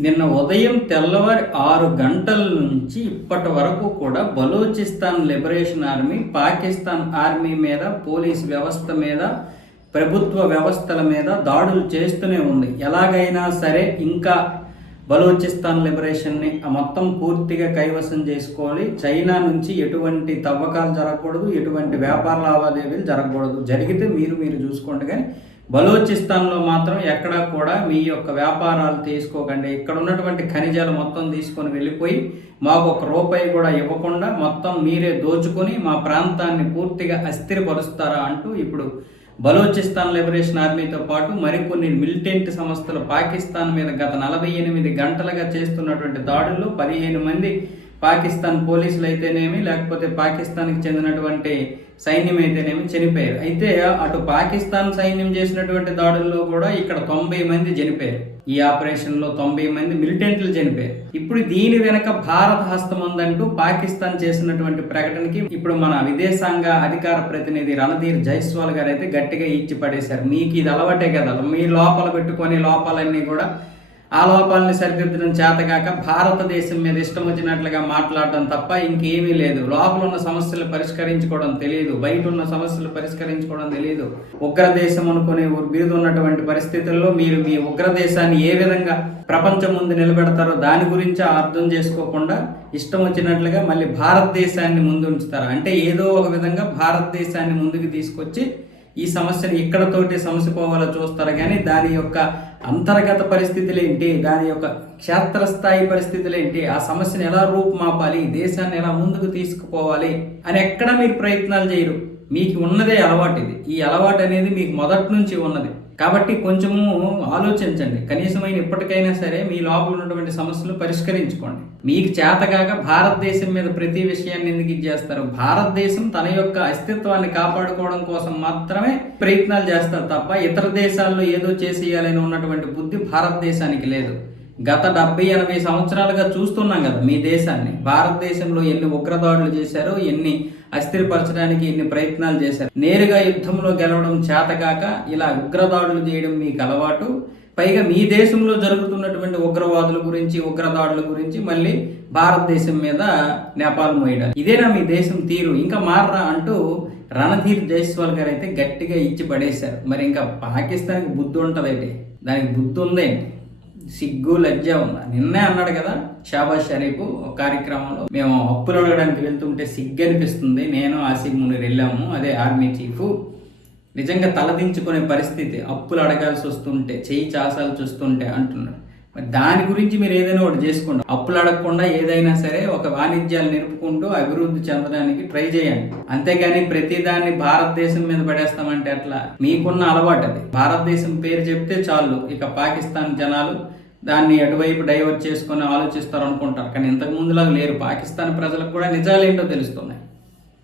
నిన్న ఉదయం తెల్లవారి 6 గంటల నుంచి ఇప్పటి వరకు కూడా Balochistan liberation army Pakistan army మీద, పోలీస్ వ్యవస్థ మీద, ప్రభుత్వ వ్యవస్థల మీద దాడులు చేస్తూనే ఉంది. ఎలాగైనా సరే ఇంకా బలూచిస్తాన్ లిబరేషన్ని మొత్తం పూర్తిగా కైవసం చేసుకోవాలి. చైనా నుంచి ఎటువంటి తవ్వకాలు జరగకూడదు, ఎటువంటి వ్యాపార లావాదేవీలు జరగకూడదు. జరిగితే మీరు చూసుకోండి, కానీ బలూచిస్తాన్లో మాత్రం ఎక్కడా కూడా మీ యొక్క వ్యాపారాలు తీసుకోకండి. ఇక్కడ ఉన్నటువంటి ఖనిజాలు మొత్తం తీసుకొని వెళ్ళిపోయి మాకు ₹1 కూడా ఇవ్వకుండా మొత్తం మీరే దోచుకొని మా ప్రాంతాన్ని పూర్తిగా అస్థిరపరుస్తారా అంటూ ఇప్పుడు బలూచిస్తాన్ లిబరేషన్ ఆర్మీతో పాటు మరికొన్ని మిలిటెంట్ సంస్థలు పాకిస్తాన్ మీద గత 48 గంటలుగా చేస్తున్నటువంటి దాడుల్లో 15 మంది పాకిస్తాన్ పోలీసులు అయితేనేమి, లేకపోతే పాకిస్తాన్కి చెందినటువంటి సైన్యం అయితేనేమి చనిపోయారు. అయితే అటు పాకిస్తాన్ సైన్యం చేసినటువంటి దాడుల్లో కూడా ఇక్కడ 90 మంది చనిపోయారు. ఈ ఆపరేషన్లో 90 మంది మిలిటెంట్లు చనిపోయారు. ఇప్పుడు దీని వెనక భారత హస్తం ఉందంటూ పాకిస్తాన్ చేసినటువంటి ప్రకటనకి ఇప్పుడు మన విదేశాంగ అధికార ప్రతినిధి రణధీర్ జైస్వాల్ గారు అయితే గట్టిగా ఇచ్చి పడేశారు. మీకు ఇది అలవాటే కదా, మీ లోపల పెట్టుకొని లోపాలన్నీ కూడా ఆ లోపాలని సరిదిద్దడం చేతగాక భారతదేశం మీద ఇష్టం వచ్చినట్లుగా మాట్లాడడం తప్ప ఇంకేమీ లేదు. లోపల ఉన్న సమస్యలు పరిష్కరించుకోవడం తెలియదు, బయట ఉన్న సమస్యలు పరిష్కరించుకోవడం తెలియదు. ఉగ్రదేశం అనుకునే బిరుదు ఉన్నటువంటి పరిస్థితుల్లో మీరు మీ ఉగ్రదేశాన్ని ఏ విధంగా ప్రపంచం ముందు నిలబెడతారో దాని గురించి అర్థం చేసుకోకుండా ఇష్టం వచ్చినట్లుగా మళ్ళీ భారతదేశాన్ని ముందు ఉంచుతారు. అంటే ఏదో ఒక విధంగా భారతదేశాన్ని ముందుకు తీసుకొచ్చి ఈ సమస్యను ఇక్కడతోటి సమసిపోవాలో చూస్తారు, కానీ దాని యొక్క అంతర్గత పరిస్థితులు ఏంటి, దాని యొక్క క్షేత్రస్థాయి పరిస్థితులు ఏంటి, ఆ సమస్యను ఎలా రూపుమాపాలి, దేశాన్ని ఎలా ముందుకు తీసుకుపోవాలి అని ఎక్కడ మీరు ప్రయత్నాలు చేయరు. మీకు ఉన్నదే అలవాటు. ఈ అలవాటు అనేది మీకు మొదటి నుంచి ఉన్నది. కాబట్టి కొంచెము ఆలోచించండి. కనీసమైన ఇప్పటికైనా సరే మీ లోపల ఉన్నటువంటి సమస్యలు పరిష్కరించుకోండి. మీకు చేతగాక భారతదేశం మీద ప్రతి విషయాన్ని ఎందుకు చేస్తారు? భారతదేశం తన యొక్క అస్తిత్వాన్ని కాపాడుకోవడం కోసం మాత్రమే ప్రయత్నాలు చేస్తారు తప్ప ఇతర దేశాల్లో ఏదో చేసేయాలని ఉన్నటువంటి బుద్ధి భారతదేశానికి లేదు. గత 70-80 సంవత్సరాలుగా చూస్తున్నాం కదా మీ దేశాన్ని. భారతదేశంలో ఎన్ని ఉగ్రదాడులు చేశారో, ఎన్ని అస్థిరపరచడానికి ఎన్ని ప్రయత్నాలు చేశారు. నేరుగా యుద్ధంలో గెలవడం చేతగాక ఇలా ఉగ్రదాడులు చేయడం మీకు అలవాటు. పైగా మీ దేశంలో జరుగుతున్నటువంటి ఉగ్రవాదుల గురించి, ఉగ్రదాడుల గురించి మళ్ళీ భారతదేశం మీద నేపాలు మోయడం. ఇదేనా మీ దేశం తీరు? ఇంకా మారరా అంటూ రణధీర్ జైస్వాల్ గారు అయితే గట్టిగా ఇచ్చి పడేశారు. మరి ఇంకా పాకిస్తాన్కి బుద్ధి ఉంటుందండి, దానికి బుద్ధి ఉందేంటి? సిగ్గు లజ్జ ఉందా? నిన్నే అన్నాడు కదా షాబాజ్ షరీఫ్ ఒక కార్యక్రమంలో, మేము అప్పులు అడగడానికి వెళ్తుంటే సిగ్గు అనిపిస్తుంది, నేను ఆసిఫ్ మునీర్ వెళ్ళాము, అదే ఆర్మీ చీఫ్, నిజంగా తలదించుకునే పరిస్థితి, అప్పులు అడగాల్సి వస్తుంటే, చేయి చాసాల్సి వస్తుంటే అంటున్నాడు. మరి దాని గురించి మీరు ఏదైనా ఒకటి చేసుకోండి. అప్పులు అడగకుండా ఏదైనా సరే ఒక వాణిజ్యాలు నిలుపుకుంటూ అభివృద్ధి చెందడానికి ట్రై చేయండి. అంతేగాని ప్రతిదాన్ని భారతదేశం మీద పడేస్తామంటే అట్లా. మీకున్న అలవాటు అది. భారతదేశం పేరు చెప్తే చాలు ఇక పాకిస్తాన్ జనాలు దాన్ని అటువైపు డైవర్ట్ చేసుకొని ఆలోచిస్తారు అనుకుంటారు. కానీ ఇంతకు ముందులాగా లేరు. పాకిస్తాన్ ప్రజలకు కూడా నిజాలేంటో తెలుస్తున్నాయి.